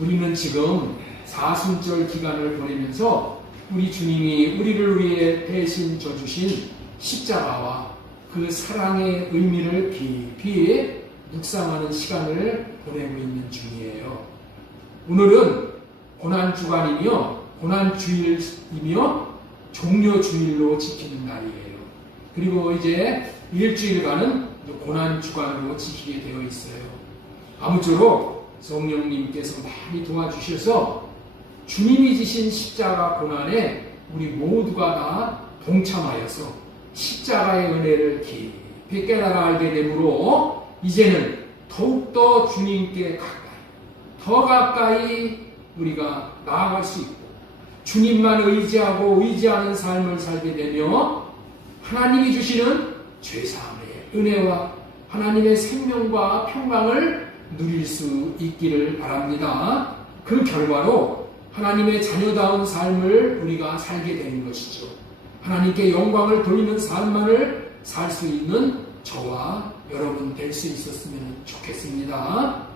우리는 지금 사순절 기간을 보내면서 우리 주님이 우리를 위해 대신 져주신 십자가와 그 사랑의 의미를 깊이 묵상하는 시간을 보내고 있는 중이에요. 오늘은 고난주간이며 고난주일이며 종료주일로 지키는 날이에요. 그리고 이제 일주일간은 고난주간으로 지키게 되어 있어요. 아무쪼록 성령님께서 많이 도와주셔서 주님이 지신 십자가 고난에 우리 모두가 다 동참하여서 십자가의 은혜를 깊이 깨달아 알게 되므로 이제는 더욱더 주님께 더 가까이 우리가 나아갈 수 있고 주님만 의지하고 의지하는 삶을 살게 되며 하나님이 주시는 죄사함의 은혜와 하나님의 생명과 평강을 누릴 수 있기를 바랍니다. 그 결과로 하나님의 자녀다운 삶을 우리가 살게 되는 것이죠. 하나님께 영광을 돌리는 삶만을 살 수 있는 저와 여러분 될 수 있었으면 좋겠습니다.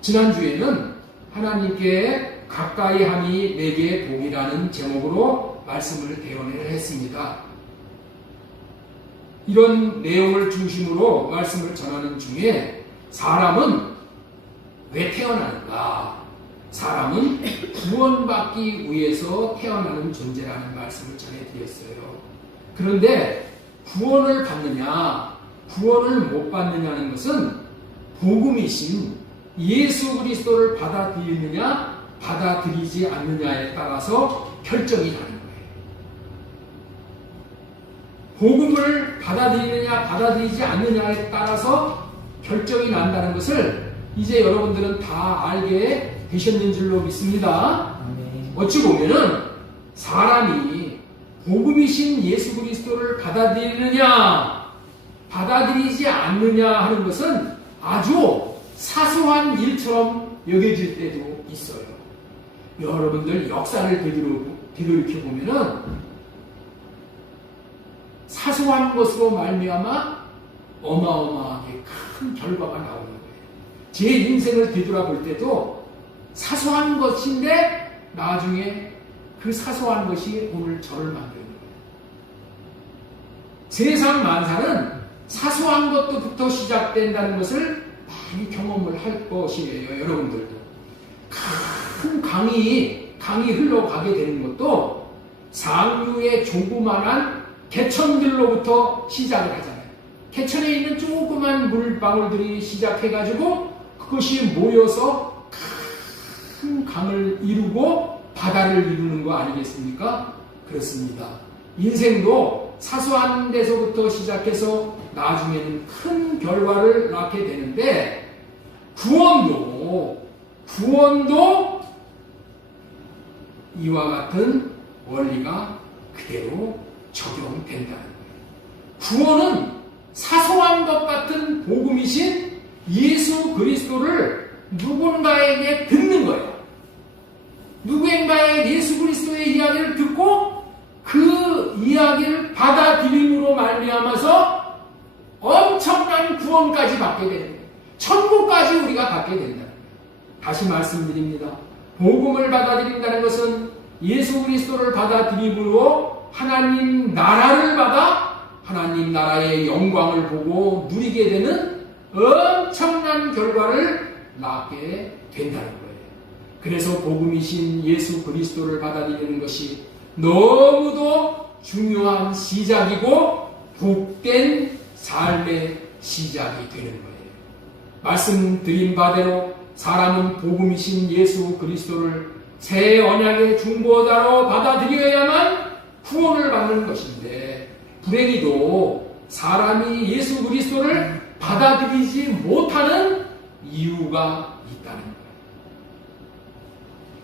지난주에는 하나님께 가까이함이 내게 복이라는 제목으로 말씀을 대언을 했습니다. 이런 내용을 중심으로 말씀을 전하는 중에 사람은 왜 태어나는가? 사람은 구원받기 위해서 태어나는 존재라는 말씀을 전해드렸어요. 그런데 구원을 받느냐, 구원을 못 받느냐는 것은 복음이신 예수 그리스도를 받아들이느냐, 받아들이지 않느냐에 따라서 결정이 나는 거예요. 복음을 받아들이느냐, 받아들이지 않느냐에 따라서 결정이 난다는 것을 이제 여러분들은 다 알게 되셨는 줄로 믿습니다. 어찌 보면은 사람이 복음이신 예수 그리스도를 받아들이느냐, 받아들이지 않느냐 하는 것은 아주 사소한 일처럼 여겨질 때도 있어요. 여러분들 역사를 되돌이켜 보면은 사소한 것으로 말미암아 어마어마하게 큰 결과가 나오는 거예요. 제 인생을 되돌아볼 때도 사소한 것인데 나중에 그 사소한 것이 오늘 저를 만드는 거예요. 세상 만사는 사소한 것부터 시작된다는 것을 많이 경험을 할 것이에요. 여러분들도 큰 강이 흘러가게 되는 것도 상류의 조그만한 개천들로부터 시작을 하잖아요. 개천에 있는 조그만 물방울들이 시작해가지고 그것이 모여서 큰 강을 이루고 바다를 이루는 거 아니겠습니까? 그렇습니다. 인생도 사소한 데서부터 시작해서 나중에는 큰 결과를 낳게 되는데 구원도 이와 같은 원리가 그대로 적용된다는 거예요. 구원은 사소한 것 같은 복음이신 예수 그리스도를 누군가에게 듣는 거예요. 누군가의 예수 그리스도의 이야기를 듣고 그 이야기를 받아들임으로 말미암아서 엄청난 구원까지 받게 되는 거예요. 천국까지 우리가 받게 된다는 거예요. 다시 말씀드립니다. 복음을 받아들인다는 것은 예수 그리스도를 받아들임으로 하나님 나라를 받아 하나님 나라의 영광을 보고 누리게 되는 엄청난 결과를 낳게 된다는 거예요. 그래서 복음이신 예수 그리스도를 받아들이는 것이 너무도 중요한 시작이고 복된 삶의 시작이 되는 거예요. 말씀드린 바대로 사람은 복음이신 예수 그리스도를 새 언약의 중보자로 받아들여야만 구원을 받는 것인데 불행히도 사람이 예수 그리스도를 받아들이지 못하는 이유가 있다는 거예요.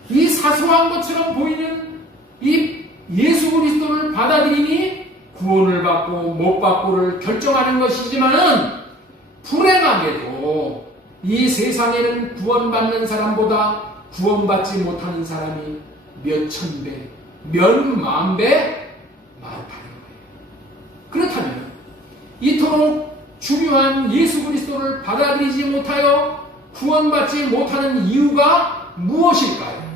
이 사소한 것처럼 보이는 이 예수 그리스도를 받아들이니 구원을 받고 못 받고를 결정하는 것이지만은 불행하게도 이 세상에는 구원받는 사람보다 구원받지 못하는 사람이 몇 천 배, 몇 만 배 많다는 거예요. 그렇다면 이토록 중요한 예수 그리스도를 받아들이지 못하여 구원받지 못하는 이유가 무엇일까요?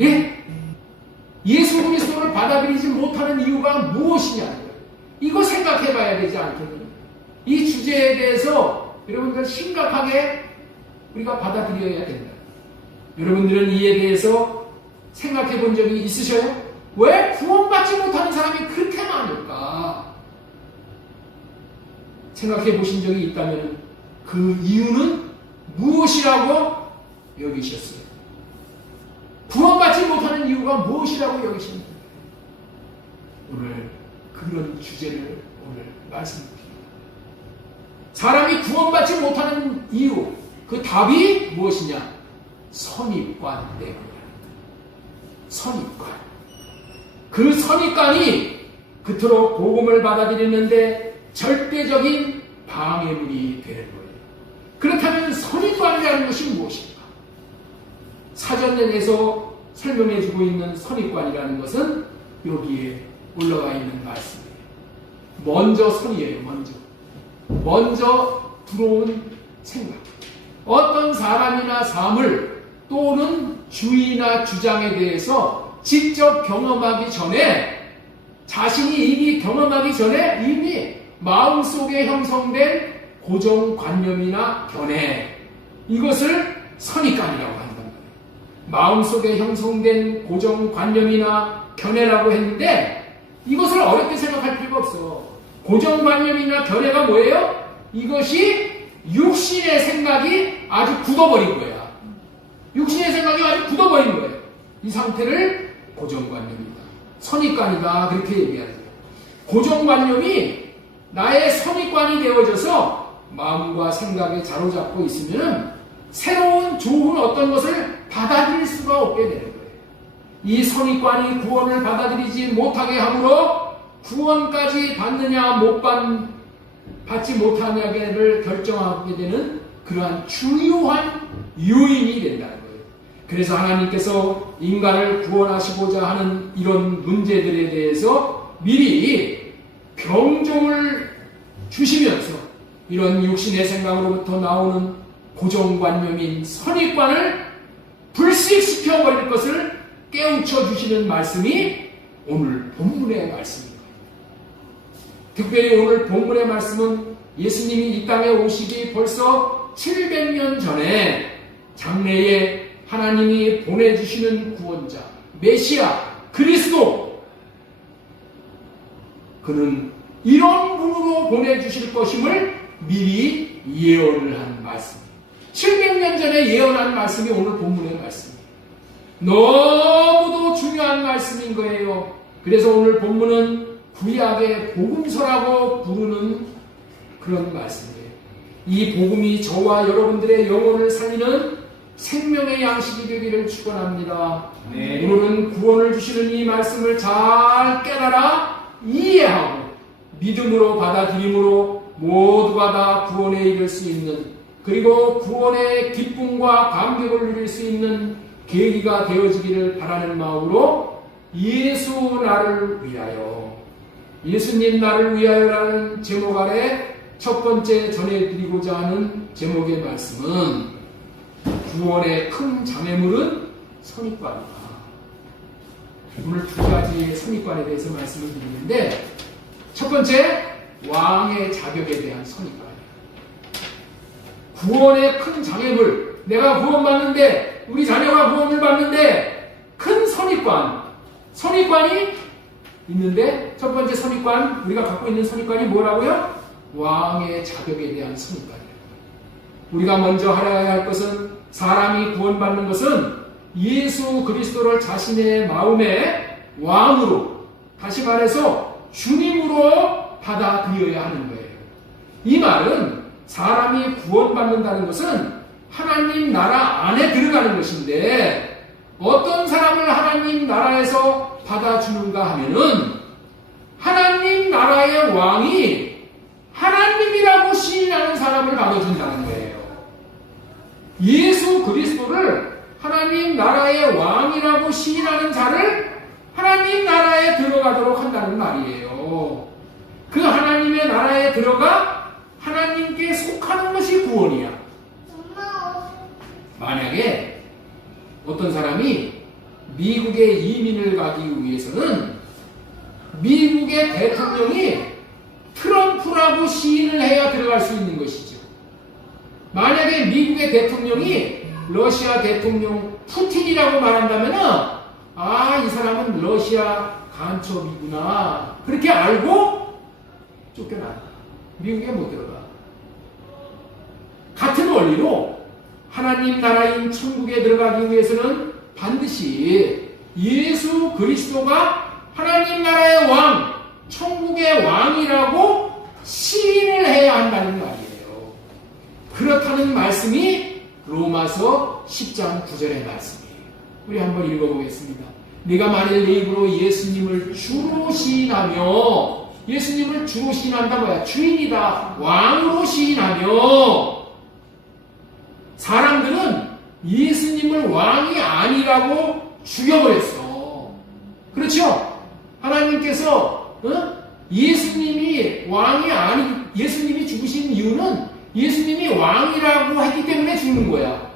예? 예수 그리스도를 받아들이지 못하는 이유가 무엇이냐는 거예요. 이거 생각해 봐야 되지 않겠느냐. 이 주제에 대해서 여러분들 심각하게 우리가 받아들여야 된다. 여러분들은 이에 대해서 생각해 본 적이 있으셔요? 왜 구원받지 못하는 사람이 그렇게 많을까? 생각해 보신 적이 있다면 그 이유는 무엇이라고 여기셨어요? 구원받지 못하는 이유가 무엇이라고 여기십니까? 오늘 그런 주제를 오늘 말씀드립니다. 사람이 구원받지 못하는 이유, 그 답이 무엇이냐? 선입관 때문이야. 선입관. 그 선입관이 그토록 복음을 받아들이는데 절대적인 방해물이 되는 거예요. 그렇다면 선입관이라는 것이 무엇입니까? 사전에서 설명해주고 있는 선입관이라는 것은 여기에 올라와 있는 말씀이에요. 먼저 선이에요. 먼저 들어온 생각. 어떤 사람이나 사물 또는 주의나 주장에 대해서 직접 경험하기 전에, 자신이 이미 경험하기 전에 이미 마음속에 형성된 고정관념이나 견해, 이것을 선입관이라고 한다는 거예요. 마음속에 형성된 고정관념이나 견해라고 했는데 이것을 어렵게 생각할 필요가 없어. 고정관념이나 견해가 뭐예요? 이것이 육신의 생각이 아주 굳어버린 거야. 육신의 생각이 아주 굳어버린 거예요. 이 상태를 고정관념이다, 선입관이다, 그렇게 얘기하죠. 고정관념이 나의 선입관이 되어져서 마음과 생각에 자로잡고 있으면 새로운 좋은 어떤 것을 받아들일 수가 없게 되는 거예요. 이 선입관이 구원을 받아들이지 못하게 하므로 구원까지 받느냐 받지 못하냐를 결정하게 되는 그러한 중요한 요인이 된다는 거예요. 그래서 하나님께서 인간을 구원하시고자 하는 이런 문제들에 대해서 미리 경종을 주시면서 이런 육신의 생각으로부터 나오는 고정관념인 선입관을 불식시켜버릴 것을 깨우쳐 주시는 말씀이 오늘 본문의 말씀입니다. 특별히 오늘 본문의 말씀은 예수님이 이 땅에 오시기 벌써 700년 전에 장래에 하나님이 보내주시는 구원자, 메시아, 그리스도, 그는 이런 분으로 보내주실 것임을 미리 예언을 한 말씀입니다. 700년 전에 예언한 말씀이 오늘 본문의 말씀입니다. 너무도 중요한 말씀인 거예요. 그래서 오늘 본문은 구약의 복음서라고 부르는 그런 말씀이에요. 이 복음이 저와 여러분들의 영혼을 살리는 생명의 양식이 되기를 축원합니다. 네. 오늘은 구원을 주시는 이 말씀을 잘 깨달아 이해하고 믿음으로 받아들임으로 모두가 다 구원에 이를 수 있는, 그리고 구원의 기쁨과 감격을 누릴 수 있는 계기가 되어지기를 바라는 마음으로 예수 나를 위하여, 예수님 나를 위하여라는 제목 아래 첫 번째 전해드리고자 하는 제목의 말씀은 구원의 큰 장애물은 선입관이다. 오늘 두 가지의 선입관에 대해서 말씀을 드리는데, 첫 번째, 왕의 자격에 대한 선입관이에요. 구원의 큰 장애물, 내가 구원받는데, 우리 자녀가 구원을 받는데 큰 선입관이 있는데, 첫 번째 선입관, 우리가 갖고 있는 선입관이 뭐라고요? 왕의 자격에 대한 선입관이에요. 우리가 먼저 알아야 할 것은, 사람이 구원받는 것은 예수 그리스도를 자신의 마음의 왕으로, 다시 말해서 주님으로 받아들여야 하는 거예요. 이 말은 사람이 구원받는다는 것은 하나님 나라 안에 들어가는 것인데, 어떤 사람을 하나님 나라에서 받아주는가 하면은 하나님 나라의 왕이 하나님이라고 시인하는 사람을 받아준다는 거예요. 예수 그리스도를 하나님 나라의 왕이라고 시인하는 자를 하나님 나라에 들어가도록 한다는 말이에요. 그 하나님의 나라에 들어가 하나님께 속하는 것이 구원이야. 만약에 어떤 사람이 미국에 이민을 가기 위해서는 미국의 대통령이 트럼프라고 시인을 해야 들어갈 수 있는 것이죠. 만약에 미국의 대통령이 러시아 대통령 푸틴이라고 말한다면 이 사람은 러시아 간첩이구나 그렇게 알고 쫓겨난다. 미국에 못 들어가. 같은 원리로 하나님 나라인 천국에 들어가기 위해서는 반드시 예수 그리스도가 하나님 나라의 왕, 천국의 왕이라고 시인을 해야 한다는 말이에요. 그렇다는 말씀이 로마서 10장 9절의 말씀이에요. 우리 한번 읽어보겠습니다. 네가 만일 내 입으로 예수님을 주로 시인하며, 예수님을 주로 시인한다 뭐야? 주인이다, 왕으로 시인하며, 사람들은 예수님을 왕이 아니라고 죽여버렸어. 그렇죠? 하나님께서 예수님이 왕이 아니, 예수님이 죽으신 이유는 예수님이 왕이라고 했기 때문에 죽는 거야.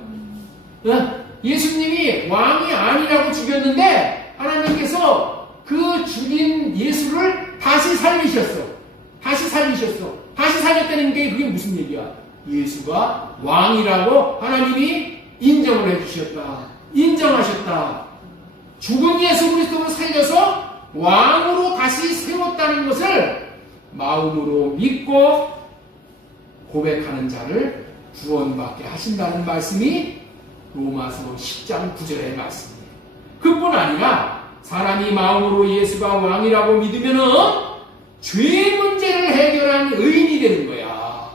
예수님이 왕이 아니라고 죽였는데 하나님께서 그 죽인 예수를 다시 살리셨어. 다시 살렸다는 게 그게 무슨 얘기야? 예수가 왕이라고 하나님이 인정을 해주셨다. 인정하셨다. 죽은 예수 그리스도를 살려서 왕으로 다시 세웠다는 것을 마음으로 믿고 고백하는 자를 구원받게 하신다는 말씀이 로마서 10장 9절의 말씀이에요. 그뿐 아니라 사람이 마음으로 예수가 왕이라고 믿으면은 죄 문제를 해결한 의인이 되는 거야.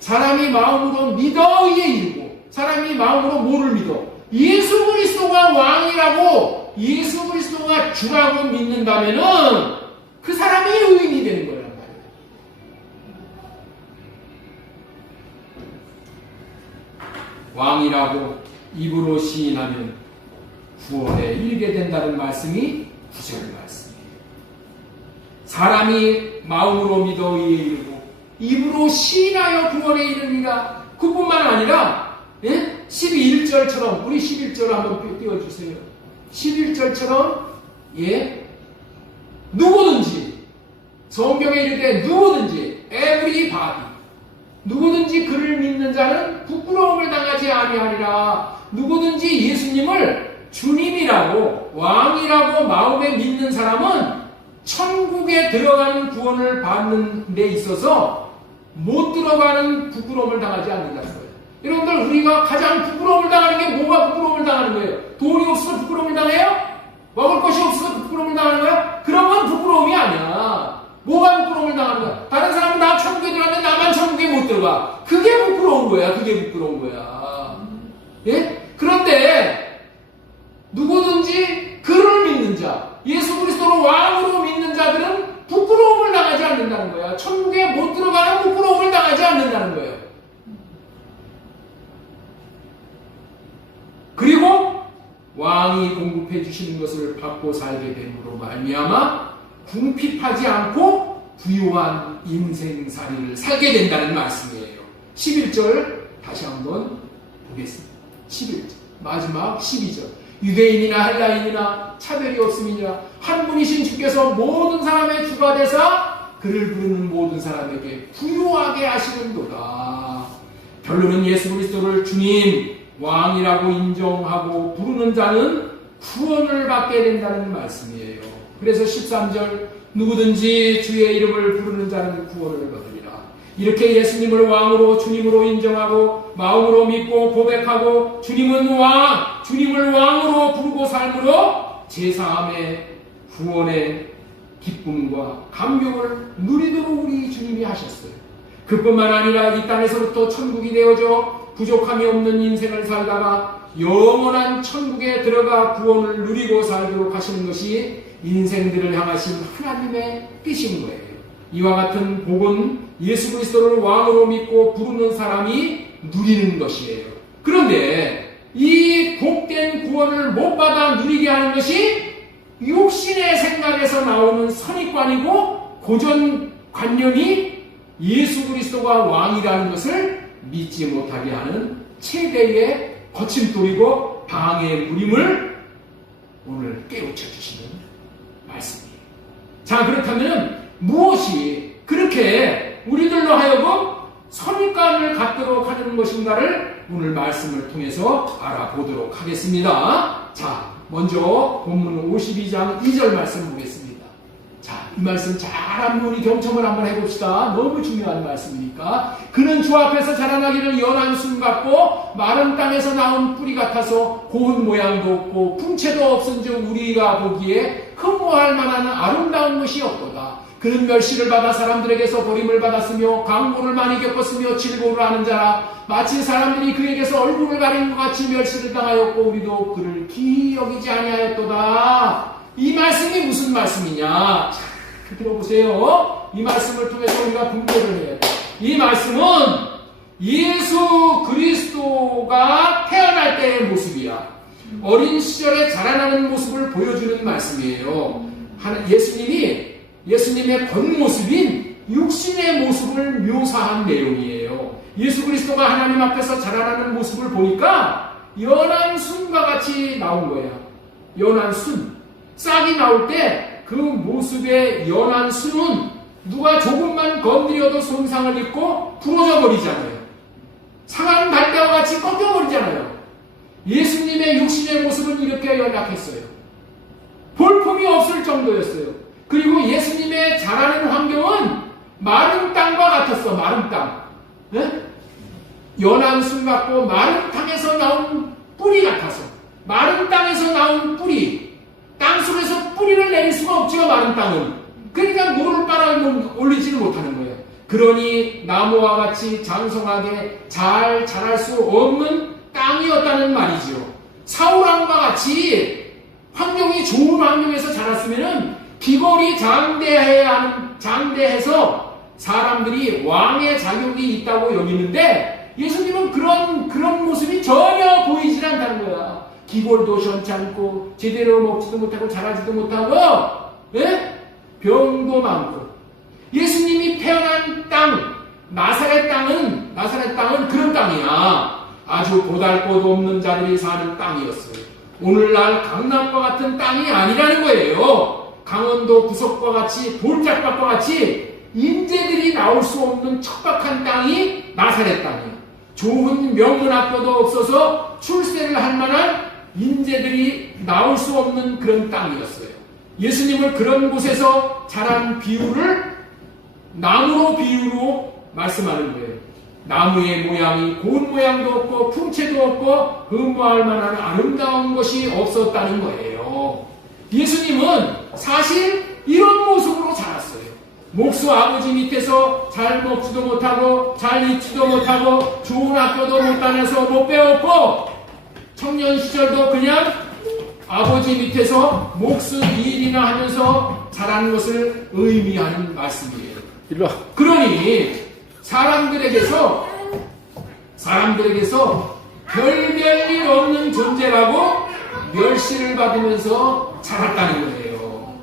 사람이 마음으로 믿어 의에 이르고, 사람이 마음으로 뭐를 믿어? 예수 그리스도가 왕이라고, 예수 그리스도가 주라고 믿는다면은 그 사람이 의인이 되는 거란 말이에요. 왕이라고 입으로 시인하면 구원에 이르게 된다는 말씀이 9절 말씀이에요. 사람이 마음으로 믿어 의에 이르고 입으로 시인하여 구원에 이르리라. 그뿐만 아니라 11절처럼, 우리 11절 한번 띄워주세요. 11절처럼 누구든지, 성경에 이르되 누구든지, everybody, 누구든지 그를 믿는 자는 부끄러움을 당하지 아니하리라. 누구든지 예수님을 주님이라고 왕이라고 마음에 믿는 사람은 천국에 들어가는 구원을 받는 데 있어서 못 들어가는 부끄러움을 당하지 않는다는 거예요. 여러분들, 우리가 가장 부끄러움을 당하는 게 뭐가 부끄러움을 당하는 거예요? 돈이 없어서 부끄러움을 당해요? 먹을 것이 없어서 부끄러움을 당하는 거야? 그런 건 부끄러움이 아니야. 뭐가 부끄러움을 당하는 거야? 다른 사람은 다 천국에 들어갔는데 나만 천국에 못 들어가. 그게 부끄러운 거야. 그게 부끄러운 거야. 예? 그런데 누구든지 그를 믿는 자, 예수 그리스도를 왕으로 믿는 자들은 부끄러움을 당하지 않는다는 거야. 천국에 못 들어가는 부끄러움을 당하지 않는다는 거예요. 그리고 왕이 공급해 주시는 것을 받고 살게 됨으로 말미암아 궁핍하지 않고 부유한 인생살이를 살게 된다는 말씀이에요. 11절 다시 한번 보겠습니다. 11절 마지막 12절 유대인이나 헬라인이나 차별이 없음이니라. 한 분이신 주께서 모든 사람의 주가 되사 그를 부르는 모든 사람에게 부유하게 하시는도다. 결론은 예수 그리스도를 주님, 왕이라고 인정하고 부르는 자는 구원을 받게 된다는 말씀이에요. 그래서 13절 누구든지 주의 이름을 부르는 자는 구원을 받으리라. 이렇게 예수님을 왕으로 주님으로 인정하고 마음으로 믿고 고백하고 주님은 왕, 주님을 왕으로 부르고 삶으로 제사함의 구원의 기쁨과 감격을 누리도록 우리 주님이 하셨어요. 그뿐만 아니라 이 땅에서부터 천국이 되어져 부족함이 없는 인생을 살다가 영원한 천국에 들어가 구원을 누리고 살도록 하시는 것이 인생들을 향하신 하나님의 뜻인 거예요. 이와 같은 복은 예수 그리스도를 왕으로 믿고 부르는 사람이 누리는 것이에요. 그런데 이 복된 구원을 못 받아 누리게 하는 것이 육신의 생각에서 나오는 선입관이고 고정관념이 예수 그리스도가 왕이라는 것을 믿지 못하게 하는 최대의 거침돌이고 방해물임을 오늘 깨우쳐 주시는 말씀이에요. 자, 그렇다면 무엇이 그렇게 우리들로 하여금 선입관을 갖도록 하는 것인가를 오늘 말씀을 통해서 알아보도록 하겠습니다. 자, 먼저 본문 52장 2절 말씀 보겠습니다. 자, 이 말씀 잘 한번 우리 경청을 한번 해봅시다. 너무 중요한 말씀이니까. 그는 주 앞에서 자라나기를 연한 순 같고 마른 땅에서 나온 뿌리 같아서 고운 모양도 없고 풍채도 없은즉 우리가 보기에 흠모할 만한 아름다운 것이 없도다. 그는 멸시를 받아 사람들에게서 버림을 받았으며 강고를 많이 겪었으며 질고를 하는 자라. 마치 사람들이 그에게서 얼굴을 가린 것 같이 멸시를 당하였고 우리도 그를 기이 여기지 아니하였도다. 이 말씀이 무슨 말씀이냐? 잘 들어보세요. 이 말씀을 통해서 우리가 분별을 해야 돼요. 이 말씀은 예수 그리스도가 태어날 때의 모습이야. 어린 시절에 자라나는 모습을 보여주는 말씀이에요. 예수님의 겉모습인 육신의 모습을 묘사한 내용이에요. 예수 그리스도가 하나님 앞에서 자라나는 모습을 보니까 연한 순과 같이 나온 거야. 연한 순. 싹이 나올 때 그 모습의 연한 순은 누가 조금만 건드려도 손상을 입고 부러져 버리잖아요. 상한 갈대와 같이 꺾여 버리잖아요. 예수님의 육신의 모습은 이렇게 연약했어요. 볼품이 없을 정도였어요. 그리고 예수님의 자라는 환경은 마른 땅과 같았어. 마른 땅. 네? 연한 순 같고 마른 땅에서 나온 뿌리 같아서. 마른 땅에서 나온 뿌리. 땅속에서 뿌리를 내릴 수가 없죠. 마른 땅은. 그러니까 물을 빨아 올리지를 못하는 거예요. 그러니 나무와 같이 장성하게 잘 자랄 수 없는 땅이었다는 말이죠. 사울왕과 같이 환경이 좋은 환경에서 자랐으면은 기골이 장대해서 사람들이 왕의 자격이 있다고 여기는데 예수님은 그런 모습이 전혀 보이질 않다는 거야. 기골도 시원찮고 제대로 먹지도 못하고 자라지도 못하고 병도 많고. 예수님이 태어난 땅 나사렛 땅은 그런 땅이야. 아주 보잘것도 없는 자들이 사는 땅이었어요. 오늘날 강남과 같은 땅이 아니라는 거예요. 강원도 부석과 같이 돌짝밭과 같이 인재들이 나올 수 없는 척박한 땅이 나사렛 땅이에요. 좋은 명문학교도 없어서 출세를 할 만한 인재들이 나올 수 없는 그런 땅이었어요. 예수님을 그런 곳에서 자란 비유를 나무로 비유로 말씀하는 거예요. 나무의 모양이 고운 모양도 없고 풍채도 없고 흠모할 만한 아름다운 것이 없었다는 거예요. 예수님은 사실 이런 모습으로 자랐어요. 목수 아버지 밑에서 잘 먹지도 못하고 잘 입지도 못하고 좋은 학교도 못 다녀서 못 배웠고 청년 시절도 그냥 아버지 밑에서 목수 일이나 하면서 자란 것을 의미하는 말씀이에요. 그러니 사람들에게서 별별일 없는 존재라고 멸시를 받으면서 자랐다는 거예요.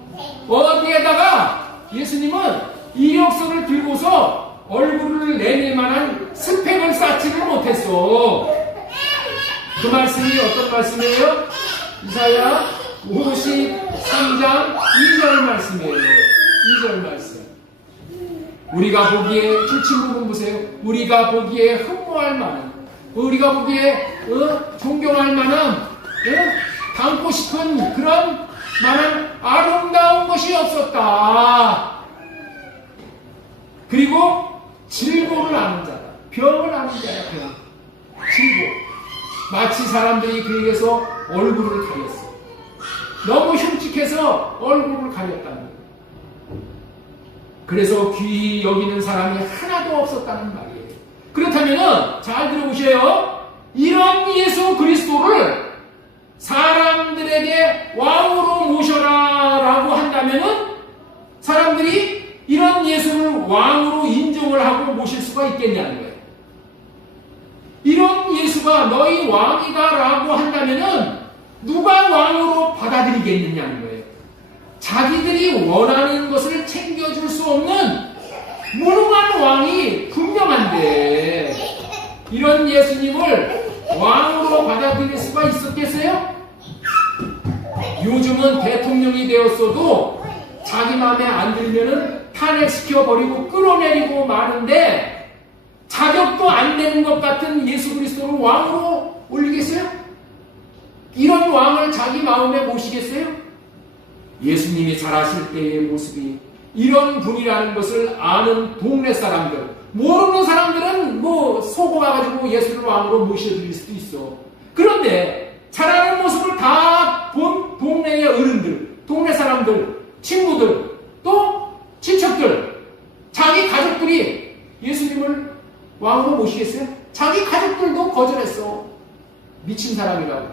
어디에다가 예수님은 이력서를 들고서 얼굴을 내밀 만한 스펙을 쌓지를 못했어. 그 말씀이 어떤 말씀이에요? 이사야 53장 2절 말씀이에요. 2절 말씀. 우리가 보기에 줄친 부분 보세요. 우리가 보기에 흠모할 만한, 우리가 보기에 존경할 만한, 닮고 싶은 그런 만한 아름다운 것이 없었다. 그리고 질고를 아는 자다. 병을 아는 자다. 병. 질고. 마치 사람들이 그에게서 얼굴을 가렸어. 너무 흉측해서 얼굴을 가렸다는 거예요. 그래서 귀히 여기는 사람이 하나도 없었다는 말이에요. 그렇다면 잘 들어보세요. 이런 예수 그리스도를 사람들에게 왕으로 모셔라 라고 한다면은 사람들이 이런 예수를 왕으로 인정을 하고 모실 수가 있겠냐는 거예요. 이런 예수가 너희 왕이다 라고 한다면은 누가 왕으로 받아들이겠느냐는 거예요. 자기들이 원하는 것을 챙겨줄 수 없는 무능한 왕이 분명한데 이런 예수님을 왕으로 받아들일 수가 있었겠어요? 요즘은 대통령이 되었어도 자기 마음에 안 들면은 탄핵시켜버리고 끌어내리고 마는데 자격도 안 되는 것 같은 예수 그리스도를 왕으로 올리겠어요? 이런 왕을 자기 마음에 모시겠어요? 예수님이 자라실 때의 모습이 이런 분이라는 것을 아는 동네 사람들, 모르는 사람들은 뭐 속어가지고 예수를 왕으로 모셔드릴 수도 있어. 그런데 자라는 모습을 다 본 동네의 어른들, 동네 사람들, 친구들, 또 친척들, 자기 가족들이 예수님을 왕으로 모시겠어요? 자기 가족들도 거절했어. 미친 사람이라고.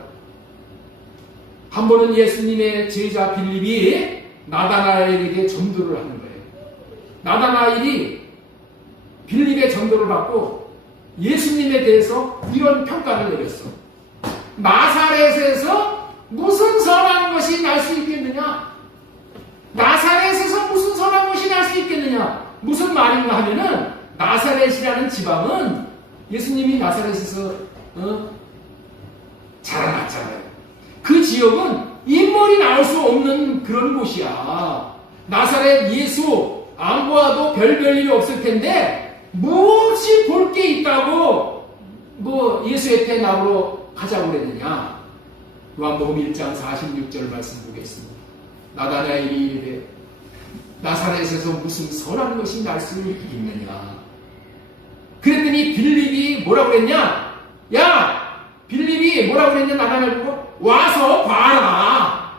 한 번은 예수님의 제자 빌립이 나다나엘에게 전도를 하는 거예요. 나다나엘이 빌립의 전도를 받고 예수님에 대해서 이런 평가를 내렸어. 나사렛에서 무슨 선한 것이 날 수 있겠느냐? 나사렛에서 무슨 선한 것이 날 수 있겠느냐? 무슨 말인가 하면은 나사렛이라는 지방은 예수님이 나사렛에서 자라났잖아요. 그 지역은 인물이 나올 수 없는 그런 곳이야. 나사렛 예수 안 보아도 별일이 없을 텐데 무엇이 볼 게 있다고 뭐 예수의 태 나보러 가자고 그랬느냐? 요한복음 1장 46절 말씀 보겠습니다. 나다나엘이 이르되 나사렛에서 무슨 선한 것이 날 수 있느냐? 그랬더니 빌립이 뭐라고 그랬냐? 야! 빌립이 뭐라고 그랬냐? 나다나엘 보고 와서 봐라.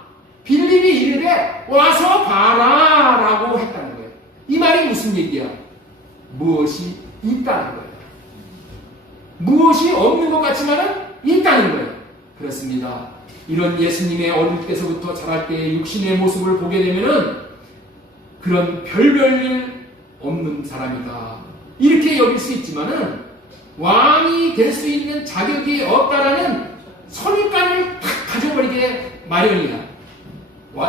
빌립이 이르되 와서 봐라 라고 했다는 거예요. 이 말이 무슨 얘기야? 무엇이 있다는 거예요. 무엇이 없는 것 같지만은 있다는 거예요. 그렇습니다. 이런 예수님의 어릴 때서부터 자랄 때의 육신의 모습을 보게 되면은 그런 별별 없는 사람이다. 이렇게 여길 수 있지만은 왕이 될 수 있는 자격이 없다라는 선입관을 탁 가져버리게 마련이야.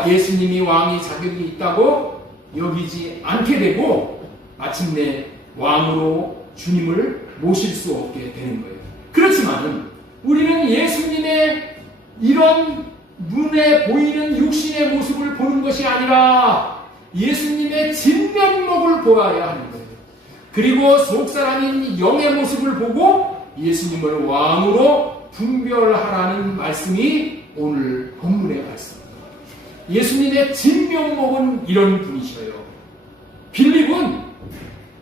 예수님이 왕이 자격이 있다고 여기지 않게 되고 마침내 왕으로 주님을 모실 수 없게 되는 거예요. 그렇지만은 우리는 예수님의 이런 눈에 보이는 육신의 모습을 보는 것이 아니라 예수님의 진면목을 보아야 하는 거예요. 그리고 속사람인 영의 모습을 보고 예수님을 왕으로 분별하라는 말씀이 오늘 본문의 말씀입니다. 예수님의 진면목은 이런 분이셔요. 빌립은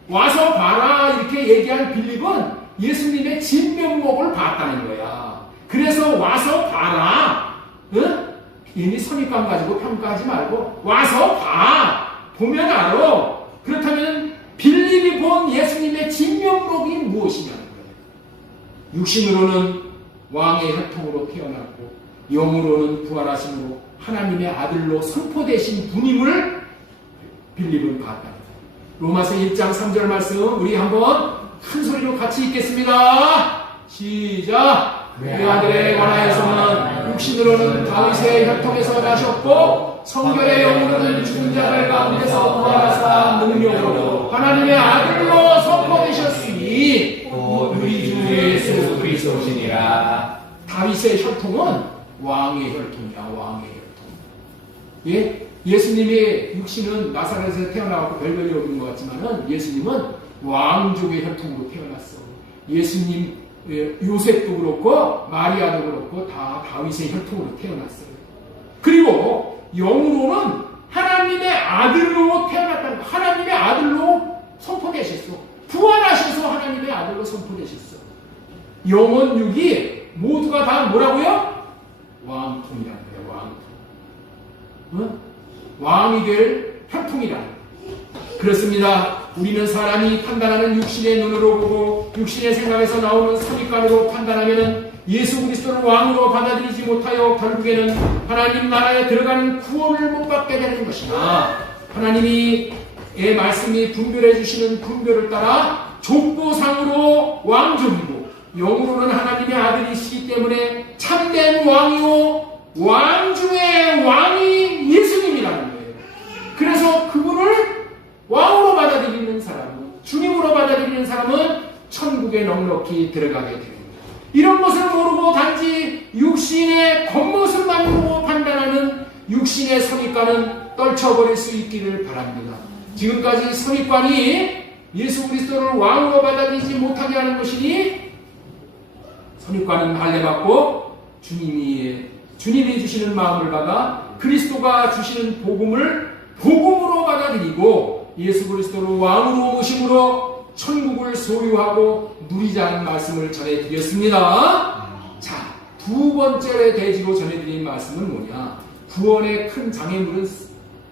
와서 봐라 이렇게 얘기한 빌립은 예수님의 진면목을 봤다는 거야. 그래서 와서 봐라. 응? 괜히 선입관 가지고 평가하지 말고 와서 봐. 보면 알아. 그렇다면 빌립이 본 예수님의 진면목이 무엇이냐는 거예요. 육신으로는 왕의 혈통으로 태어났고 영으로는 부활하심으로 하나님의 아들로 선포되신 분임을 빌립은 봤다는 거예요. 로마서 1장 3절 말씀 우리 한번 큰 소리로 같이 읽겠습니다. 시작! 그 아들에 관하여서는 육신으로는 다윗의 혈통에서 나셨고 성결의 영으로는 죽은 자들 가운데서 부활하사 능력으로 하나님의 아들로 선포되셨으니 우리 주 예수 그리스도시니라. 다윗의 혈통은 왕의 혈통이야. 왕의 혈통. 예? 예수님의 육신은 나사렛에서 태어나고 별별이 없는 것 같지만은 예수님은 왕족의 혈통으로 태어났어. 예수님 요셉도 그렇고 마리아도 그렇고 다 다윗의 혈통으로 태어났어요. 그리고 영으로는 하나님의 아들로 태어났다는 거. 하나님의 아들로 선포되셨어. 부활하셔서 하나님의 아들로 선포되셨어. 영혼 육이 모두가 다 뭐라고요? 왕통이라는 거예요. 왕통. 응? 왕이 될 혈통이라는 거예요. 그렇습니다. 우리는 사람이 판단하는 육신의 눈으로 보고 육신의 생각에서 나오는 선입관으로 판단하면 예수 그리스도를 왕으로 받아들이지 못하여 결국에는 하나님 나라에 들어가는 구원을 못 받게 되는 것이나 하나님이 말씀이 분별해 주시는 분별을 따라 족보상으로 왕족이고 영으로는 하나님의 아들이시기 때문에 참된 왕이요 왕 중의 왕이 예수님이라는 거예요. 그래서 그분을 왕으로 받아들이는 사람은 주님으로 받아들이는 사람은 천국에 넉넉히 들어가게 됩니다. 이런 것을 모르고 단지 육신의 겉모습만 보고 판단하는 육신의 선입관은 떨쳐버릴 수 있기를 바랍니다. 지금까지 선입관이 예수 그리스도를 왕으로 받아들이지 못하게 하는 것이니, 선입관은 할례받고 주님이 주시는 마음을 받아 그리스도가 주시는 복음을 복음으로 받아들이고 예수 그리스도를 왕으로 모심으로 천국을 소유하고 누리자는 말씀을 전해드렸습니다. 자, 두 번째 대지로 전해드린 말씀은 뭐냐? 구원의 큰 장애물은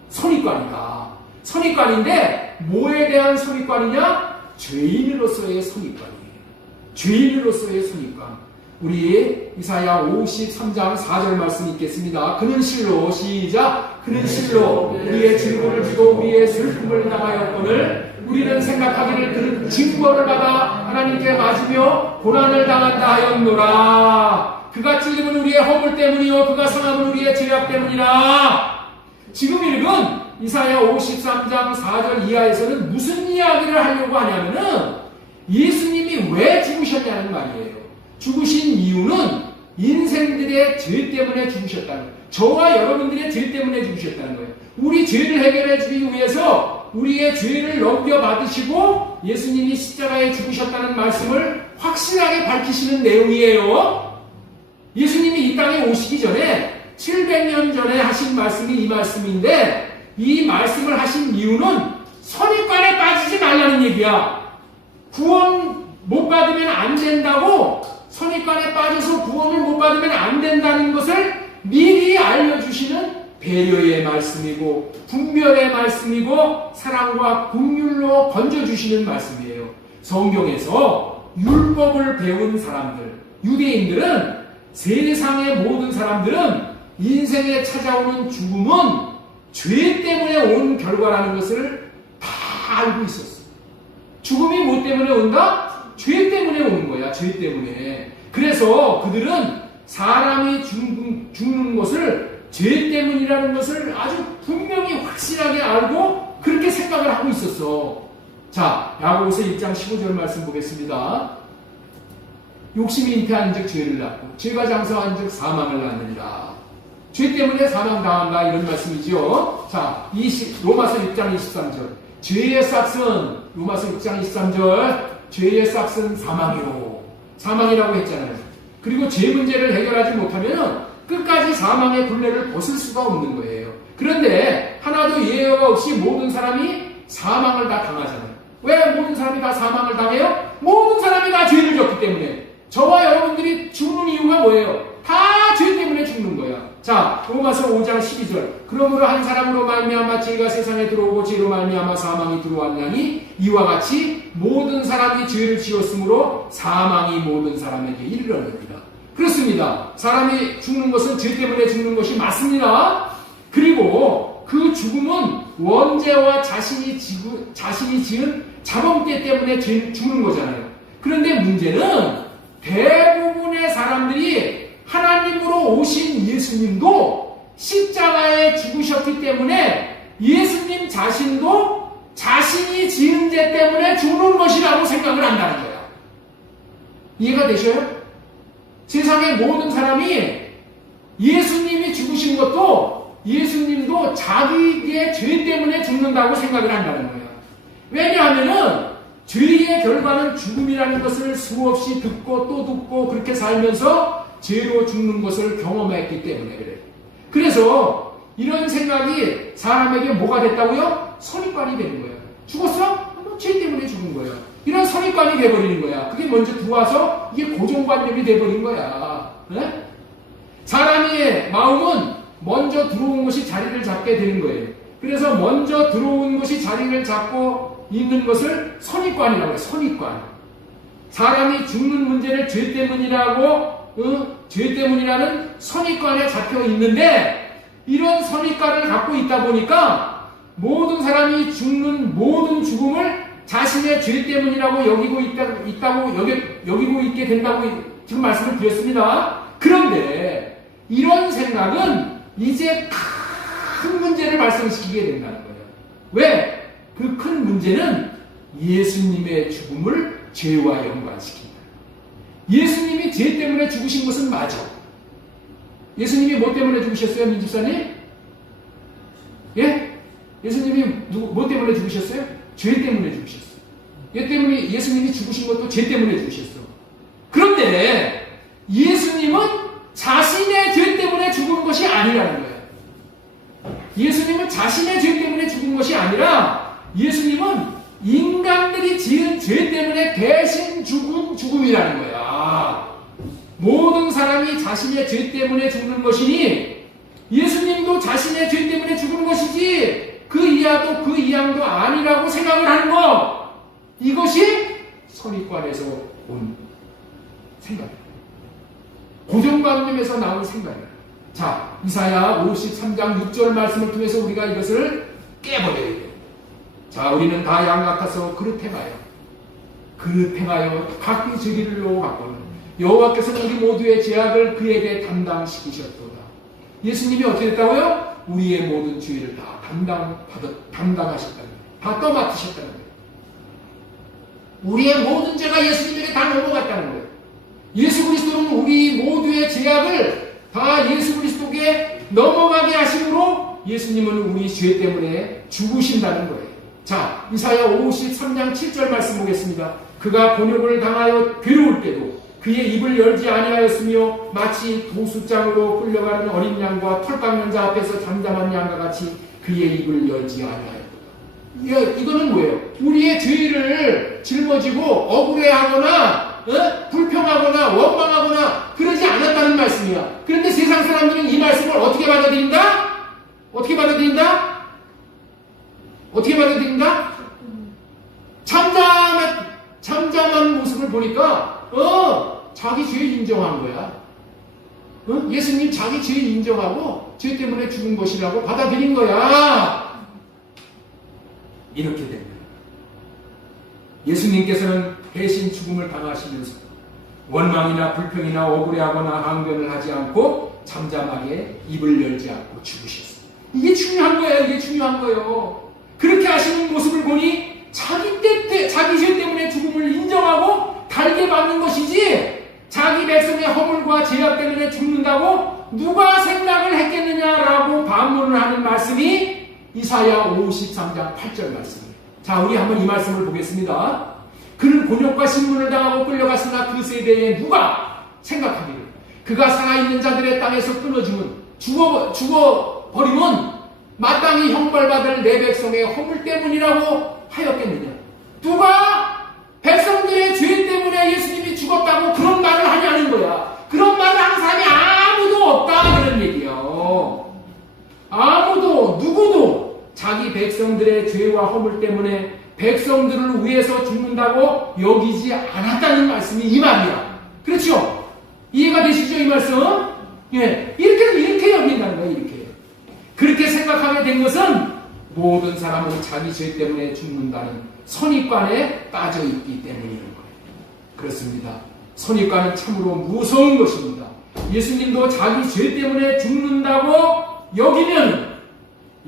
선입관이다. 선입관인데 뭐에 대한 선입관이냐? 죄인으로서의 선입관이에요. 죄인으로서의 선입관. 우리 이사야 53장 4절 말씀 읽겠습니다. 그는 실로, 시작. 그는 실로 우리의 질고를 지고 우리의 슬픔을 당하였거늘 우리는 생각하기를 그는 징벌을 받아 하나님께 맞으며 고난을 당한다 하였노라. 그가 찔림은 우리의 허물 때문이요 그가 상함은 우리의 죄악 때문이라. 지금 읽은 이사야 53장 4절 이하에서는 무슨 이야기를 하려고 하냐면은 예수님이 왜 죽으셨냐는 말이에요. 죽으신 이유는 인생들의 죄 때문에 죽으셨다는 거예요. 저와 여러분들의 죄 때문에 죽으셨다는 거예요. 우리 죄를 해결해 주기 위해서 우리의 죄를 넘겨받으시고 예수님이 십자가에 죽으셨다는 말씀을 확실하게 밝히시는 내용이에요. 예수님이 이 땅에 오시기 전에 700년 전에 하신 말씀이 이 말씀인데, 이 말씀을 하신 이유는 선입관에 빠지지 말라는 얘기야. 구원 못 받으면 안 된다고, 선입관에 빠져서 구원을 못 받으면 안 된다는 것을 미리 알려주시는 배려의 말씀이고 분별의 말씀이고 사랑과 긍휼로 건져주시는 말씀이에요. 성경에서 율법을 배운 사람들, 유대인들은, 세상의 모든 사람들은 인생에 찾아오는 죽음은 죄 때문에 온 결과라는 것을 다 알고 있었어요. 죽음이 뭐 때문에 온다? 죄 때문에 오는 거야. 죄 때문에. 그래서 그들은 사람이 죽는 것을 죄 때문이라는 것을 아주 분명히 확실하게 알고 그렇게 생각을 하고 있었어. 자, 야고보서 1장 15절 말씀 보겠습니다. 욕심이 잉태한 즉 죄를 낳고 죄가 장성한 즉 사망을 낳느니라. 죄 때문에 사망 당한다, 이런 말씀이죠. 자, 로마서 6장 23절. 죄의 싹은, 로마서 6장 23절, 죄의 싹은 사망이라고 했잖아요. 그리고 죄 문제를 해결하지 못하면 끝까지 사망의 굴레를 벗을 수가 없는 거예요. 그런데 하나도 예외가 없이 모든 사람이 사망을 다 당하잖아요. 왜 모든 사람이 다 사망을 당해요? 모든 사람이 다 죄를 졌기 때문에. 저와 여러분들이 죽는 이유가 뭐예요? 다 죄 때문에 죽는 거야. 자, 로마서 5장 12절. 그러므로 한 사람으로 말미암아 죄가 세상에 들어오고 죄로 말미암아 사망이 들어왔나니 이와 같이 모든 사람이 죄를 지었으므로 사망이 모든 사람에게 이르렀느니라. 그렇습니다. 사람이 죽는 것은 죄 때문에 죽는 것이 맞습니다. 그리고 그 죽음은 원죄와 자신이 지은 자범죄 때문에 죽는 거잖아요. 그런데 문제는 대부분의 사람들이 하나님으로 오신 예수님도 십자가에 죽으셨기 때문에 예수님 자신도 자신이 지은 죄 때문에 죽는 것이라고 생각을 한다는 거야. 이해가 되셔요? 세상의 모든 사람이 예수님이 죽으신 것도 예수님도 자기의 죄 때문에 죽는다고 생각을 한다는 거예요. 왜냐하면은 죄의 결과는 죽음이라는 것을 수없이 듣고 또 듣고 그렇게 살면서 죄로 죽는 것을 경험했기 때문에 그래요. 그래서 이런 생각이 사람에게 뭐가 됐다고요? 선입관이 되는 거예요. 죽었어? 죄 때문에 죽은 거예요. 이런 선입관이 돼버리는 거야. 그게 먼저 들어와서 이게 고정관념이 돼버린 거야. 네? 사람의 마음은 먼저 들어온 것이 자리를 잡게 되는 거예요. 그래서 먼저 들어온 것이 자리를 잡고 있는 것을 선입관이라고 해요. 선입관. 사람이 죽는 문제를 죄 때문이라고 죄 때문이라는 선입관에 잡혀 있는데, 이런 선입관을 갖고 있다 보니까 모든 사람이 죽는 모든 죽음을 자신의 죄 때문이라고 여기고 있게 된다고 지금 말씀을 드렸습니다. 그런데 이런 생각은 이제 큰 문제를 발생시키게 된다는 거예요. 왜? 그 큰 문제는 예수님의 죽음을 죄와 연관시킨다. 예수님이 죄 때문에 죽으신 것은 맞아. 예수님이 뭐 때문에 죽으셨어요, 민집사님? 예? 예수님이 뭐 때문에 죽으셨어요? 죄 때문에 죽으셨어요. 예수님이 죽으신 것도 죄 때문에 죽으셨어. 그런데 예수님은 자신의 죄 때문에 죽은 것이 아니라는 거예요. 예수님은 자신의 죄 때문에 죽은 것이 아니라 예수님은 인간들이 지은 죄 때문에 대신 죽은 죽음이라는 거야. 모든 사람이 자신의 죄 때문에 죽는 것이니 예수님도 자신의 죄 때문에 죽은 것이지 그 이하도 그 이양도 아니라고 생각을 하는 것. 이것이 선입관에서 온 생각이에요. 고정관념에서 나온 생각이에요. 자, 이사야 53장 6절 말씀을 통해서 우리가 이것을 깨버려야 돼요. 자, 우리는 다 양 같아서 그릇해가요. 각기 저기를로 갖고는 여호와께서는 우리 모두의 죄악을 그에게 담당시키셨도다. 예수님이 어떻게 됐다고요? 우리의 모든 죄를 다 담당하셨다는 거예요. 다 떠맡으셨다는 거예요. 우리의 모든 죄가 예수님에게 다 넘어갔다는 거예요. 예수 그리스도는 우리 모두의 죄악을 다 예수 그리스도께 넘어가게 하심으로 예수님은 우리 죄 때문에 죽으신다는 거예요. 자, 이사야 53장 7절 말씀 보겠습니다. 그가 곤욕을 당하여 괴로울 때도 그의 입을 열지 아니하였으며 마치 도수장으로 끌려가는 어린 양과 털깎는 자 앞에서 잠잠한 양과 같이 그의 입을 열지 아니하였다. 이거는 뭐예요? 우리의 죄를 짊어지고 억울해하거나 불평하거나 원망하거나 그러지 않았다는 말씀이야. 그런데 세상 사람들은 이 말씀을 어떻게 받아들인다? 잠잠한 모습을 보니까 자기 죄 인정한 거야. 예수님 자기 죄 인정하고 죄 때문에 죽은 것이라고 받아들인 거야. 이렇게 됩니다. 예수님께서는 대신 죽음을 당하시면서 원망이나 불평이나 억울해하거나 항변을 하지 않고 잠잠하게 입을 열지 않고 죽으셨어요. 이게 중요한 거예요. 그렇게 하시는 모습을 보니 자기 죄 때문에 죽음을 인정하고 달게 받는 것이지 자기 백성의 허물과 죄악 때문에 죽는다고 누가 생각을 했겠느냐라고 반문을 하는 말씀이 이사야 53장 8절 말씀이에요. 자, 우리 한번 이 말씀을 보겠습니다. 그는 곤욕과 신문을 당하고 끌려갔으나 그 세대에 누가 생각하기를 그가 살아있는 자들의 땅에서 끊어지면 죽어버리면 마땅히 형벌받을 내 백성의 허물 때문이라고 하였겠느냐. 누가 백성들의 죄 때문에 예수님이 죽었다고 그런 말을 하냐는 거야. 그런 말을 하는 사람이 아무도 없다 그런 얘기예요. 누구도 자기 백성들의 죄와 허물 때문에 백성들을 위해서 죽는다고 여기지 않았다는 말씀이 이 말이야. 그렇죠? 이해가 되시죠? 이 말씀? 예. 이렇게 여긴다는 거예요. 이렇게. 그렇게 생각하게 된 것은 모든 사람은 자기 죄 때문에 죽는다는 선입관에 빠져 있기 때문이라는 거예요. 그렇습니다. 선입관은 참으로 무서운 것입니다. 예수님도 자기 죄 때문에 죽는다고 여기면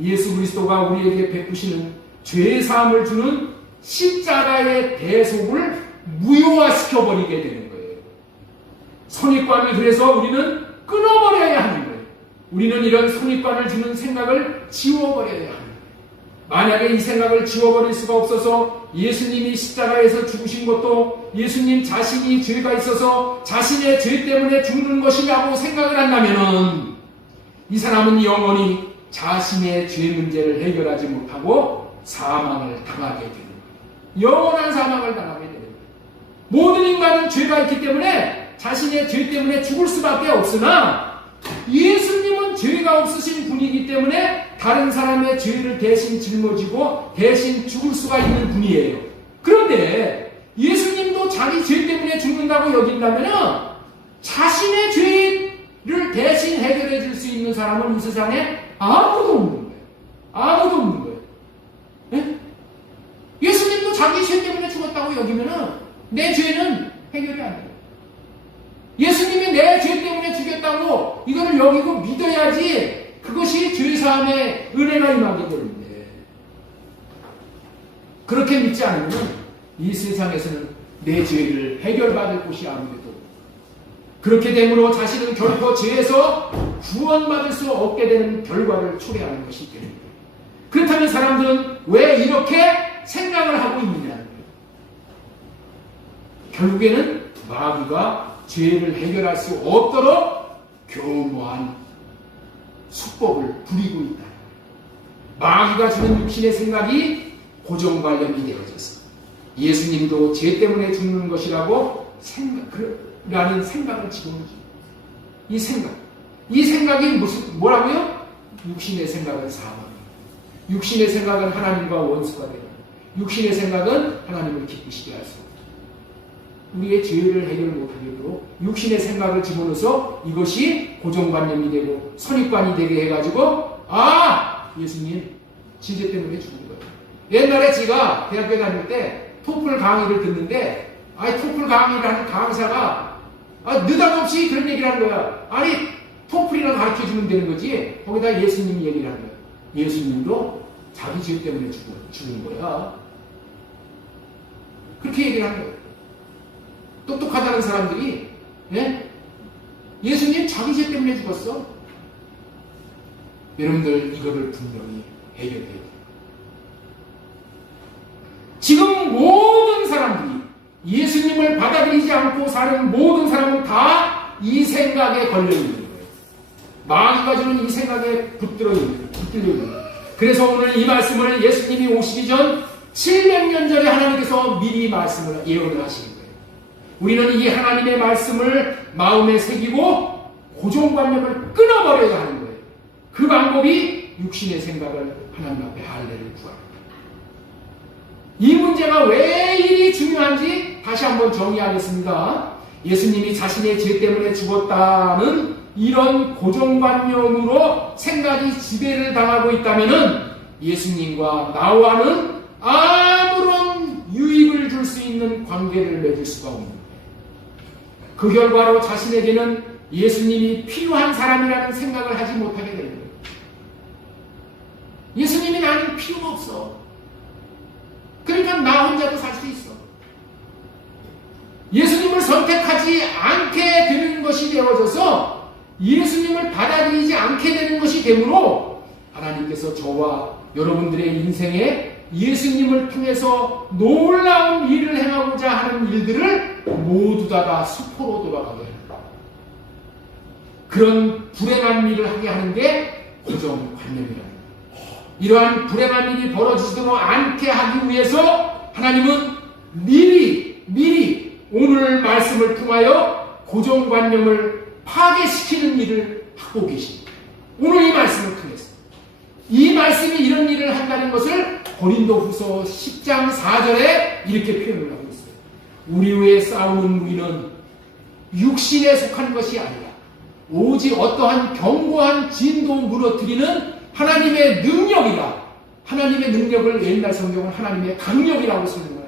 예수 그리스도가 우리에게 베푸시는 죄 사함을 주는 십자가의 대속을 무효화시켜버리게 되는 거예요. 선입관을 그래서 우리는 끊어버려야 하는 거예요. 우리는 이런 선입관을 주는 생각을 지워버려야 하는 거예요. 만약에 이 생각을 지워버릴 수가 없어서 예수님이 십자가에서 죽으신 것도 예수님 자신이 죄가 있어서 자신의 죄 때문에 죽는 것이라고 생각을 한다면 이 사람은 영원히 자신의 죄 문제를 해결하지 못하고 사망을 당하게 되는 거예요. 영원한 사망을 당하게 되는 거예요. 모든 인간은 죄가 있기 때문에 자신의 죄 때문에 죽을 수밖에 없으나 예수님은 죄가 없으신 분이기 때문에 다른 사람의 죄를 대신 짊어지고 대신 죽을 수가 있는 분이에요. 그런데 예수님도 자기 죄 때문에 죽는다고 여긴다면 자신의 죄를 대신 해결해 줄 수 있는 사람은 이 세상에 아무도 없는 거예요. 네? 예수님도 자기 죄 때문에 죽었다고 여기면 내 죄는 해결이 안 돼요. 예수님이 내 죄 때문에 죽였다고 이거를 여기고 믿어야지 그것이 죄사함의 은혜가 임하게 되는데 그렇게 믿지 않으면 이 세상에서는 내 죄를 해결받을 곳이 아무래도 그렇게 됨으로 자신은 결코 죄에서 구원받을 수 없게 되는 결과를 초래하는 것이 되는 거예요. 그렇다면 사람들은 왜 이렇게 생각을 하고 있느냐? 결국에는 마귀가 죄를 해결할 수 없도록 교묘한 수법을 부리고 있다. 마귀가 주는 육신의 생각이 고정관념이 되어져서 예수님도 죄 때문에 죽는 것이라고 라는 생각을 집어넣죠. 이 생각이 뭐라고요? 육신의 생각은 사망, 육신의 생각은 하나님과 원수가 되고, 육신의 생각은 하나님을 기쁘시게 할 수 없다. 우리의 죄를 해결 못하게도 육신의 생각을 집어넣어서 이것이 고정관념이 되고 선입관이 되게 해가지고 예수님 지죄 때문에 죽은 거예요. 옛날에 제가 대학교 다닐 때 토플 강의를 듣는데 토플 강의를 하는 강사가 느닷없이 그런 얘기를 하는 거야. 토플이나 가르쳐주면 되는 거지. 거기다 예수님이 얘기를 하는 거야. 예수님도 자기 죄 때문에 죽은 거야. 그렇게 얘기를 하는 거야. 똑똑하다는 사람들이 예수님 자기 죄 때문에 죽었어. 여러분들 이거를 분명히 해결해야 돼요. 지금 모든 사람들이 예수님을 받아들이지 않고 사는 모든 사람은 다 이 생각에 걸려 있는 거예요. 마귀가 주는 이 생각에 붙들려 있는 거예요. 그래서 오늘 이 말씀을 예수님이 오시기 전 700년 전에 하나님께서 미리 말씀을 예언을 하시는 거예요. 우리는 이 하나님의 말씀을 마음에 새기고 고정관념을 끊어버려야 하는 거예요. 그 방법이 육신의 생각을 하나님 앞에 할례를 구하는 거예요. 이 문제가 왜 이리 중요한지 다시 한번 정의하겠습니다. 예수님이 자신의 죄 때문에 죽었다는 이런 고정관념으로 생각이 지배를 당하고 있다면 예수님과 나와는 아무런 유익을 줄 수 있는 관계를 맺을 수가 없는 거예요. 그 결과로 자신에게는 예수님이 필요한 사람이라는 생각을 하지 못하게 되는 거예요. 예수님이 나는 필요가 없어. 그러니까 나 혼자도 살 수 있어. 예수님을 선택하지 않게 되는 것이 되어져서 예수님을 받아들이지 않게 되는 것이 되므로 하나님께서 저와 여러분들의 인생에 예수님을 통해서 놀라운 일을 행하고자 하는 일들을 모두 다 수포로 돌아가게 합니다. 그런 불행한 일을 하게 하는 게 고정관념이라는 거예요. 이러한 불행한 일이 벌어지지도 않게 하기 위해서 하나님은 미리 오늘 말씀을 통하여 고정관념을 파괴시키는 일을 하고 계십니다. 오늘 이 말씀을 통해서 이 말씀이 이런 일을 한다는 것을 고린도후서 10장 4절에 이렇게 표현을 하고 있어요. 우리 외에 싸우는 무기는 육신에 속한 것이 아니라 오직 어떠한 견고한 진도 무너뜨리는 하나님의 능력이다. 하나님의 능력을 옛날 성경은 하나님의 강력이라고 쓰는 거예요.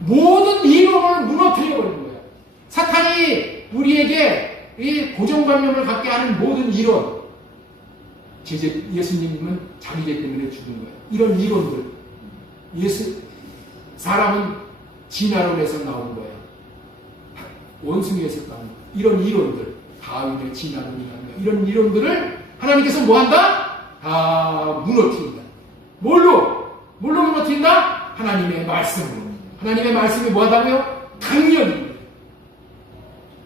모든 이론을 무너뜨려버리는 거예요. 사탄이 우리에게 이 고정관념을 갖게 하는 모든 이론, 예수님은 자기 죄 때문에 죽은 거예요. 이런 이론들, 사람은 진화론에서 나온 거예요. 원숭이에서 나온 거예요. 이런 이론들, 다윈의 진화론이라는 거예요. 이런 이론들을 하나님께서 뭐한다? 다 무너뜨린다. 뭘로 무너뜨린다? 하나님의 말씀으로. 하나님의 말씀이 뭐하다고요? 강력인 거예요.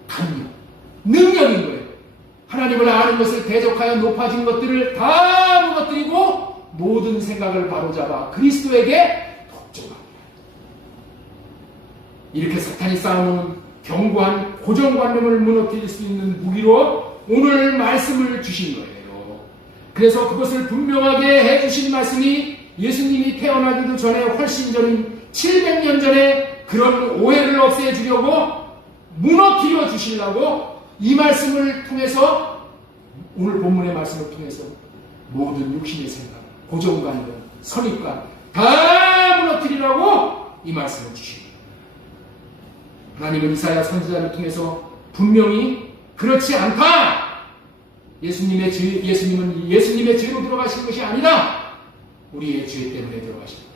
강력. 능력인 거예요. 하나님을 아는 것을 대적하여 높아진 것들을 다 무너뜨리고 모든 생각을 바로잡아 그리스도에게 독점합니다. 이렇게 사탄이 쌓아놓은 견고한 고정관념을 무너뜨릴 수 있는 무기로 오늘 말씀을 주신 거예요. 그래서 그것을 분명하게 해주신 말씀이 예수님이 태어나기도 전에 훨씬 전인 700년 전에 그런 오해를 없애주려고 무너뜨려 주시려고 이 말씀을 통해서, 오늘 본문의 말씀을 통해서 모든 육신의 생각, 고정관념, 선입관 다 무너뜨리라고 이 말씀을 주십니다. 하나님은 이사야 선지자를 통해서 분명히 그렇지 않다. 예수님은 예수님의 죄로 들어가신 것이 아니라 우리의 죄 때문에 들어가십니다.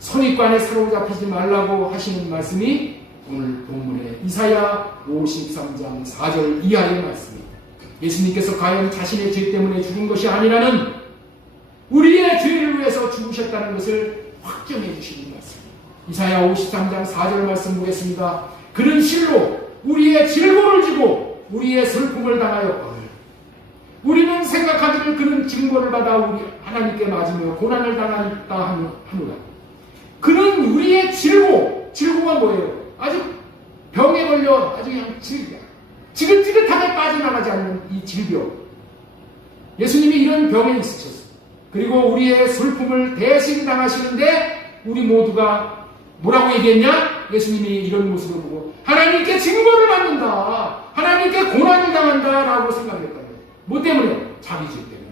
선입관에 사로잡히지 말라고 하시는 말씀이 오늘 본문의 이사야 53장 4절 이하의 말씀입니다. 예수님께서 과연 자신의 죄 때문에 죽은 것이 아니라는 우리의 죄를 위해서 죽으셨다는 것을 확정해 주시는 말씀입니다. 이사야 53장 4절 말씀 보겠습니다. 그는 실로 우리의 질고를 지고 우리의 슬픔을 당하였거늘 우리는 생각하기를 그는 징벌을 받아 우리 하나님께 맞으며 고난을 당하였다 하노라. 그는 우리의 질고가 뭐예요? 아주 병에 걸려 아주 그냥 지긋지긋하게 빠져나가지 않는 이 질병. 예수님이 이런 병에 있으셨어요. 그리고 우리의 슬픔을 대신 당하시는데 우리 모두가 뭐라고 얘기했냐? 예수님이 이런 모습을 보고 하나님께 징벌을 받는다, 하나님께 고난을 당한다 라고 생각했다는 거예요. 뭐 때문에? 자기 죄 때문에.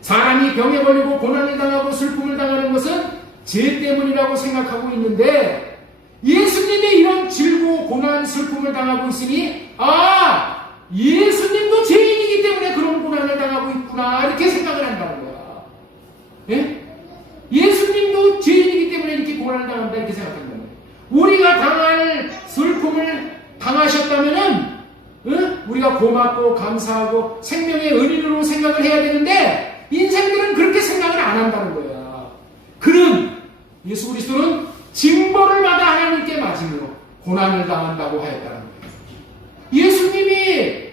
사람이 병에 걸리고 고난을 당하고 슬픔을 당하는 것은 죄 때문이라고 생각하고 있는데 예수님이 이런 질고 고난 슬픔을 당하고 있으니 예수님도 죄인이기 때문에 그런 고난을 당하고 있구나 이렇게 생각을 한다는 거야. 예? 예수님도 죄인이기 때문에 이렇게 고난을 당한다 이렇게 생각한다는 거야. 우리가 당할 슬픔을 당하셨다면은 우리가 고맙고 감사하고 생명의 은인으로 생각을 해야 되는데 인생들은 그렇게 생각을 안 한다는 거야. 그는 예수 그리스도는 징벌을 받아 하나님께 맞으며 고난을 당한다고 하였다는 거예요. 예수님이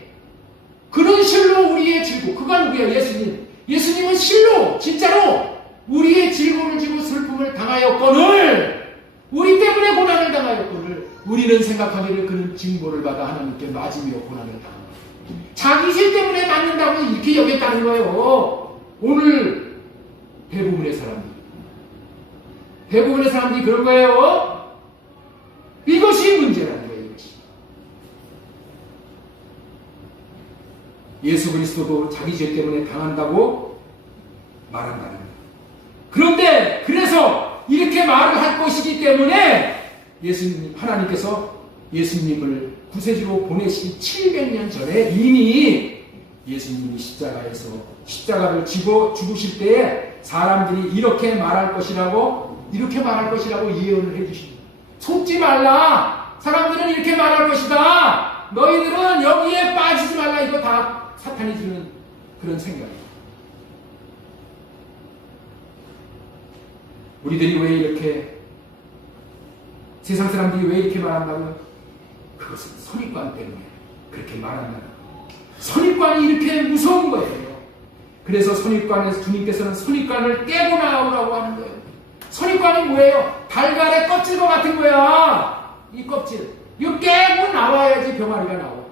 그런 실로 우리의 질고, 그가 누구야? 예수님은 실로 진짜로 우리의 질고를 지고 슬픔을 당하였거늘 우리 때문에 고난을 당하였거늘 우리는 생각하기를 그는 징벌을 받아 하나님께 맞으며 고난을 당한다. 자기 죄 때문에 맞는다고 이렇게 여겼다는 거예요. 오늘 대부분의 사람들이 그런 거예요. 이것이 문제라는 거예요. 이것이. 예수 그리스도도 자기 죄 때문에 당한다고 말한다는 거예요. 그런데 그래서 이렇게 말을 할 것이기 때문에 하나님께서 예수님을 구세주로 보내시기 700년 전에 이미 예수님이 십자가를 지고 죽으실 때에 사람들이 이렇게 말할 것이라고 예언을 해주십니다. 속지 말라. 사람들은 이렇게 말할 것이다. 너희들은 여기에 빠지지 말라. 이거 다 사탄이 주는 그런 생각이에요. 우리들이 왜 이렇게 세상 사람들이 왜 이렇게 말한다고요? 그것은 선입관 때문에 그렇게 말한다는 거예요. 선입관이 이렇게 무서운 거예요. 그래서 주님께서는 선입관을 깨고 나오라고 하는 거예요. 선입관이 뭐예요? 달걀의 껍질과 같은 거야. 이 껍질. 이거 깨고 나와야지 병아리가 나와.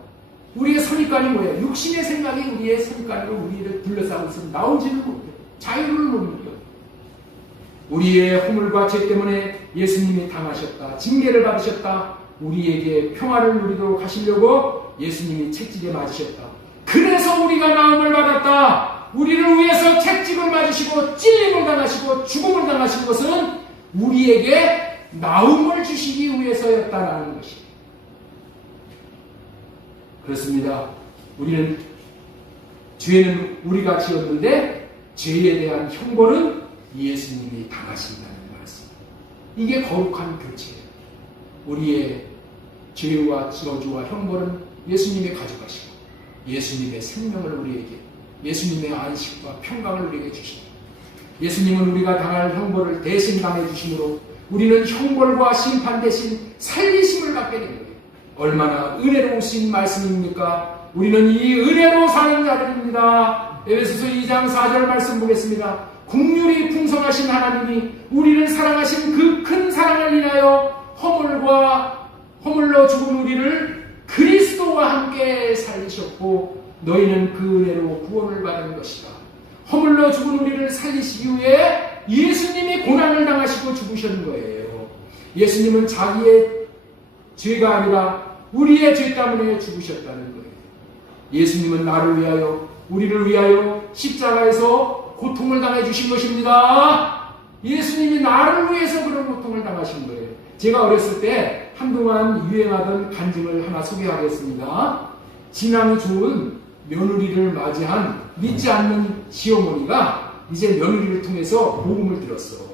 우리의 선입관이 뭐예요? 육신의 생각이 우리의 선입관으로 우리를 둘러싸고 있으면 나오지는 못해요. 자유를 못 누려요. 우리의 허물과 죄 때문에 예수님이 당하셨다. 징계를 받으셨다. 우리에게 평화를 누리도록 하시려고 예수님이 채찍에 맞으셨다. 그래서 우리가 나음을 받았다. 우리를 위해서 채찍을 맞으시고 찔림을 당하시고 죽음을 당하신 것은 우리에게 나음을 주시기 위해서였다라는 것입니다. 그렇습니다. 죄는 우리가 지었는데 죄에 대한 형벌은 예수님이 당하신다는 말씀. 이게 거룩한 교체예요. 우리의 죄와 저주와 형벌은 예수님이 가져가시고 예수님의 생명을 우리에게, 예수님의 안식과 평강을 우리에게 주십니다. 예수님은 우리가 당할 형벌을 대신 당해 주심으로 우리는 형벌과 심판 대신 살리심을 받게 된 거예요. 얼마나 은혜로우신 말씀입니까? 우리는 이 은혜로 사는 자들입니다. 에베소서 2장 4절 말씀 보겠습니다. 긍휼이 풍성하신 하나님이 우리를 사랑하신 그 큰 사랑을 인하여 허물로 죽은 우리를 그리스도와 함께 살리셨고 너희는 그 은혜로 구원을 받은 것이다. 허물로 죽은 우리를 살리시기 위해 예수님이 고난을 당하시고 죽으신 거예요. 예수님은 자기의 죄가 아니라 우리의 죄 때문에 죽으셨다는 거예요. 예수님은 나를 위하여, 우리를 위하여 십자가에서 고통을 당해 주신 것입니다. 예수님이 나를 위해서 그런 고통을 당하신 거예요. 제가 어렸을 때 한동안 유행하던 간증을 하나 소개하겠습니다. 신앙이 좋은 며느리를 맞이한 믿지 않는 시어머니가 이제 며느리를 통해서 복음을 들었어.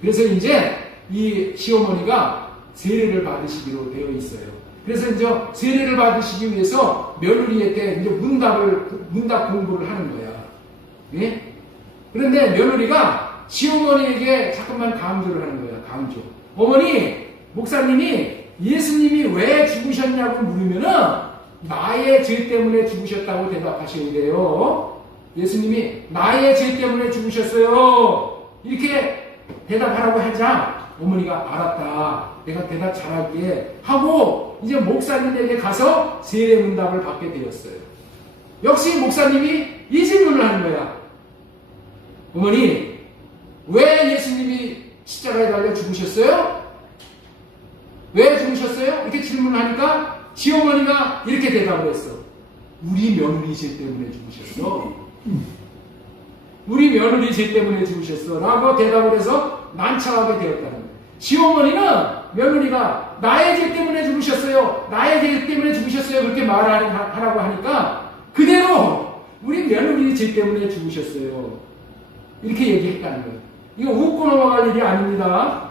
그래서 이제 이 시어머니가 세례를 받으시기로 되어 있어요. 그래서 이제 세례를 받으시기 위해서 며느리한테 이제 문답 공부를 하는 거야. 예? 그런데 며느리가 시어머니에게 자꾸만 강조를 하는 거야. 강조. 어머니, 목사님이 예수님이 왜 죽으셨냐고 물으면은 나의 죄 때문에 죽으셨다고 대답하시는데요. 예수님이 나의 죄 때문에 죽으셨어요. 이렇게 대답하라고 하자 어머니가 알았다. 내가 대답 잘하기에 하고 이제 목사님에게 가서 세례 문답을 받게 되었어요. 역시 목사님이 이 질문을 하는 거야. 어머니, 왜 예수님이 십자가에 달려 죽으셨어요? 왜 죽으셨어요? 이렇게 질문하니까 시어머니가 이렇게 대답을 했어. 우리 며느리 죄 때문에 죽으셨어. 우리 며느리 죄 때문에 죽으셨어. 라고 대답을 해서 난처하게 되었다는 거예요. 시어머니는 며느리가 나의 죄 때문에 죽으셨어요. 나의 죄 때문에 죽으셨어요. 그렇게 말하라고 하니까 그대로 우리 며느리 죄 때문에 죽으셨어요. 이렇게 얘기했다는 거예요. 이거 웃고 넘어갈 일이 아닙니다.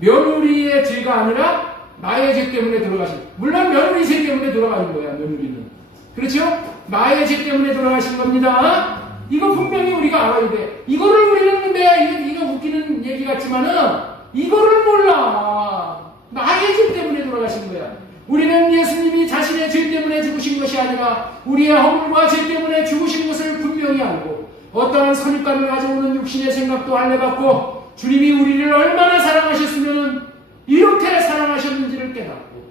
며느리의 죄가 아니라 나의 죄 때문에 돌아가신, 물론 며느리 죄 때문에 돌아가신 거야, 며느리는. 그렇죠? 나의 죄 때문에 돌아가신 겁니다. 이거 분명히 우리가 알아야 돼. 이거를 우리는 근데, 이거 웃기는 얘기 같지만은, 이거를 몰라. 나의 죄 때문에 돌아가신 거야. 우리는 예수님이 자신의 죄 때문에 죽으신 것이 아니라, 우리의 허물과 죄 때문에 죽으신 것을 분명히 알고, 어떠한 선입관을 가져오는 육신의 생각도 할례받고, 주님이 우리를 얼마나 사랑하셨으면 이렇게 사랑하셨는지를 깨닫고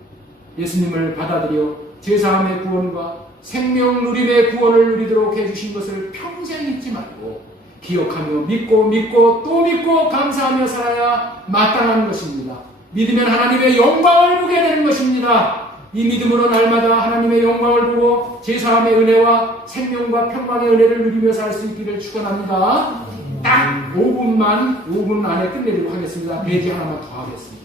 예수님을 받아들여 제사함의 구원과 생명 누림의 구원을 누리도록 해주신 것을 평생 잊지 말고 기억하며 믿고 또 믿고 감사하며 살아야 마땅한 것입니다. 믿으면 하나님의 영광을 보게 되는 것입니다. 이 믿음으로 날마다 하나님의 영광을 보고 제사함의 은혜와 생명과 평강의 은혜를 누리며 살 수 있기를 축원합니다. 딱 5분 안에 끝내도록 하겠습니다. 배지 하나만 더 하겠습니다.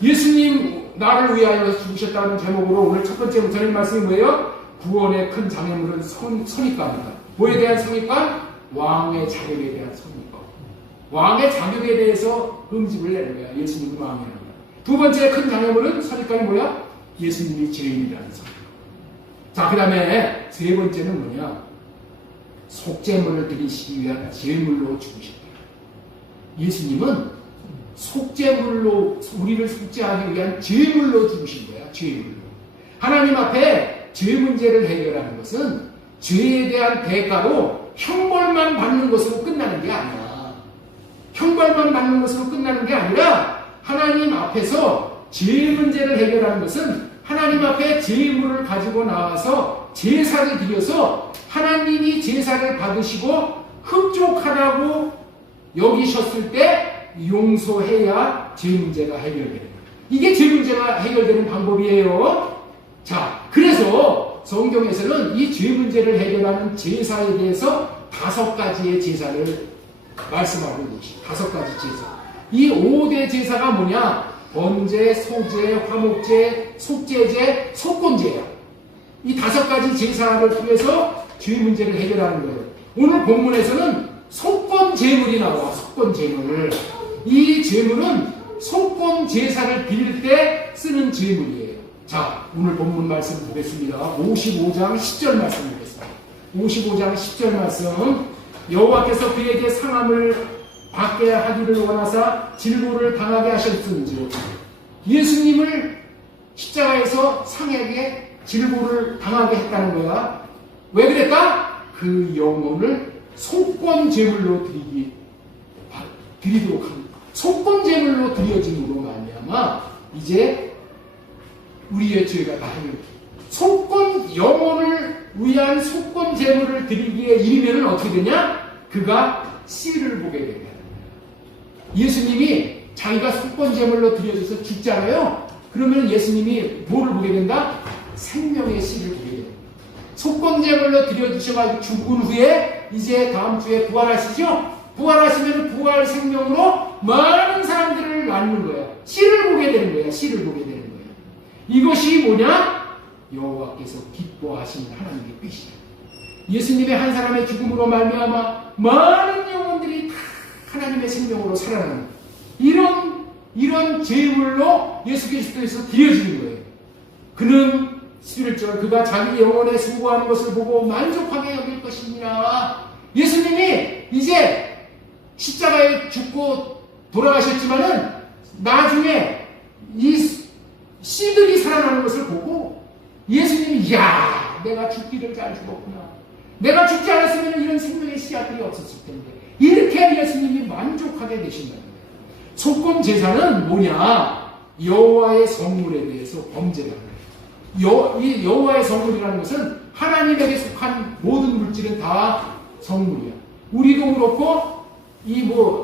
예수님 나를 위하여 죽으셨다는 제목으로 오늘 첫 번째 전할 말씀이 뭐예요? 구원의 큰 장애물은 선입관입니다. 뭐에 대한 선입관? 왕의 자격에 대한 선입관. 왕의 자격에 대해서 응집을 내는 거야. 예수님은 왕이라는 거야. 두 번째 큰 장애물은 선입관이 뭐야? 예수님이 죄인이라는 선입관. 자, 그 다음에 세 번째는 뭐냐? 속죄물을 드리시기 위한 제물로 죽으셨다. 예수님은 속죄물로, 우리를 속죄하기 위한 죄물로 죽으신 거야. 죄물로. 하나님 앞에 죄 문제를 해결하는 것은 죄에 대한 대가로 형벌만 받는 것으로 끝나는 게 아니야. 형벌만 받는 것으로 끝나는 게 아니라 하나님 앞에서 죄 문제를 해결하는 것은 하나님 앞에 제물을 가지고 나와서 제사를 드려서 하나님이 제사를 받으시고 흡족하다고 여기셨을 때 용서해야 죄 문제가 해결되는 거예요. 이게 죄 문제가 해결되는 방법이에요. 자, 그래서 성경에서는 이 죄 문제를 해결하는 제사에 대해서 5가지의 제사를 말씀하고 계십니다. 5가지 제사. 이 5대 제사가 뭐냐? 번제, 소제, 화목제, 속죄제, 속건제야. 이 5가지 제사를 통해서 죄 문제를 해결하는 거예요. 오늘 본문에서는 속건제물이 나와. 속건제물. 이 제물은 속건 제사를 드릴 때 쓰는 제물이에요. 자, 오늘 본문 말씀 보겠습니다. 55장 10절 말씀 보겠습니다. 55장 10절 말씀. 여호와께서 그에게 상함을 받게 하기를 원하사 질고를 당하게 하셨은지. 예수님을 십자가에서 상에게 질고를 당하게 했다는 거야. 왜 그랬다? 그 영혼을 속건 제물로 드리도록 합니다. 속건 제물로 드려짐으로 말미암아 이제 우리의 죄가 다 해결돼. 속건 영혼을 위한 속건 제물을 드리기에 이르면은 어떻게 되냐? 그가 씨를 보게 된다. 예수님이 자기가 속건 제물로 드려져서 죽잖아요. 그러면 예수님이 뭐를 보게 된다? 생명의 씨를 보게 된다. 속건 제물로 드려주셔가지고 죽은 후에 이제 다음 주에 부활하시죠? 부활하시면 부활 생명으로 많은 사람들을 낳는 거야. 씨를 보게 되는 거야. 씨를 보게 되는 거야. 이것이 뭐냐? 여호와께서 기뻐하시는 하나님의 뜻이야. 예수님의 한 사람의 죽음으로 말미암아 많은 영혼들이 다 하나님의 생명으로 살아나는 이런 제물로 예수 그리스도에서 드려지는 거예요. 그는 11절 그가 자기 영혼에 수고하는 것을 보고 만족하게 여길 것입니다. 예수님이 이제 십자가에 죽고 돌아가셨지만은 나중에 이 씨들이 살아나는 것을 보고 예수님이 이야 내가 죽기를 잘 죽었구나. 내가 죽지 않았으면 이런 생명의 씨앗들이 없었을 텐데 이렇게 예수님이 만족하게 되신다는 거예요. 속건 제사는 뭐냐? 여호와의 성물에 대해서 범죄라는 거예요. 이 여호와의 성물이라는 것은 하나님에게 속한 모든 물질은 다 성물이야. 우리도 그렇고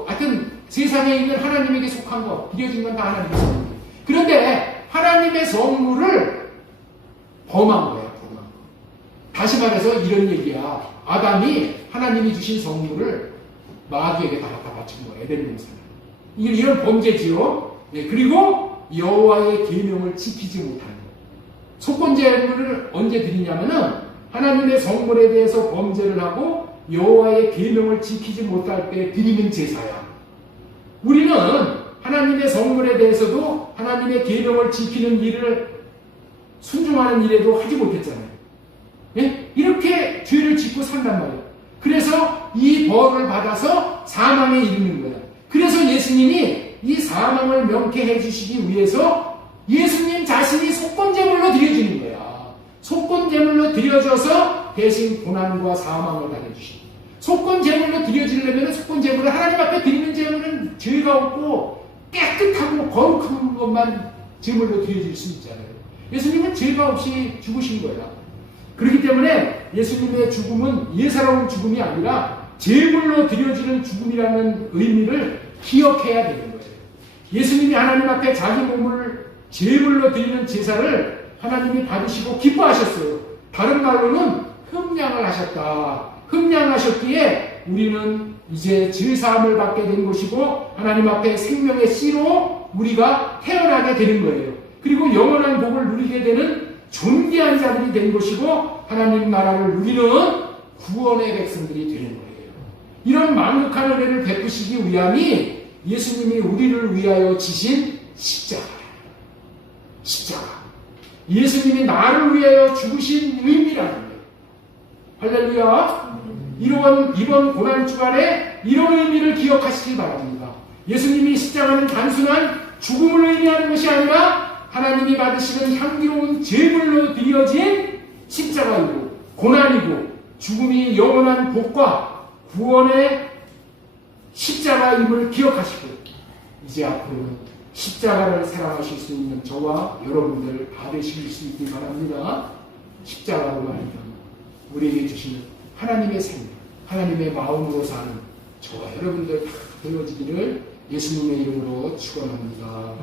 하여튼 세상에 있는 하나님에게 속한 거 드려진 건 다 하나님의 성물이에요. 그런데 하나님의 성물을 범한 거야. 다시 말해서 이런 얘기야. 아담이 하나님이 주신 성물을 마귀에게 다 갖다 바친 거야. 에덴 동산에. 이런 범죄지요. 네, 그리고 여호와의 계명을 지키지 못하는 거. 속건제물을 언제 드리냐면은 하나님의 성물에 대해서 범죄를 하고 여호와의 계명을 지키지 못할 때 드리는 제사야. 우리는 하나님의 성물에 대해서도 하나님의 계명을 지키는 일을 순종하는 일에도 하지 못했잖아요. 예? 이렇게 죄를 짓고 산단 말이에요. 그래서 이 벌을 받아서 사망에 이르는 거야. 그래서 예수님이 이 사망을 명쾌해 주시기 위해서 예수님 자신이 속건제물로 드려지는 거야. 속건제물로 드려져서 대신 고난과 사망을 당해주신 거야. 속건제물로 드려지려면 속건제물을 하나님 앞에 드리는 제물은 죄가 없고 깨끗하고 거룩한 것만 제물로 드려질 수 있잖아요. 예수님은 죄가 없이 죽으신 거야. 그렇기 때문에 예수님의 죽음은 예사로운 죽음이 아니라 제물로 드려지는 죽음이라는 의미를 기억해야 되는 거예요. 예수님이 하나님 앞에 자기 몸을 제물로 드리는 제사를 하나님이 받으시고 기뻐하셨어요. 다른 말로는 흠량을 하셨다. 흠량하셨기에 우리는 이제 죄사함을 받게 된 것이고 하나님 앞에 생명의 씨로 우리가 태어나게 되는 거예요. 그리고 영원한 복을 누리게 되는 존귀한 자들이 된 것이고 하나님 나라를 누리는 구원의 백성들이 되는 거예요. 이런 만극한 은혜를 베푸시기 위함이 예수님이 우리를 위하여 지신 십자가예요. 십자가. 예수님이 나를 위하여 죽으신 의미라는 거예요. 할렐루야. 이번 고난주간에 이런 의미를 기억하시기 바랍니다. 예수님이 십자가는 단순한 죽음을 의미하는 것이 아니라 하나님이 받으시는 향기로운 제물로 드려진 십자가이고 고난이고 죽음이 영원한 복과 구원의 십자가임을 기억하시고 이제 앞으로는 십자가를 사랑하실 수 있는 저와 여러분들 받으실 수 있길 바랍니다. 십자가로 말미암아 우리에게 주시는 하나님의 생명, 하나님의 마음으로 사는 저와 여러분들 다 되어지기를 예수님의 이름으로 축원합니다.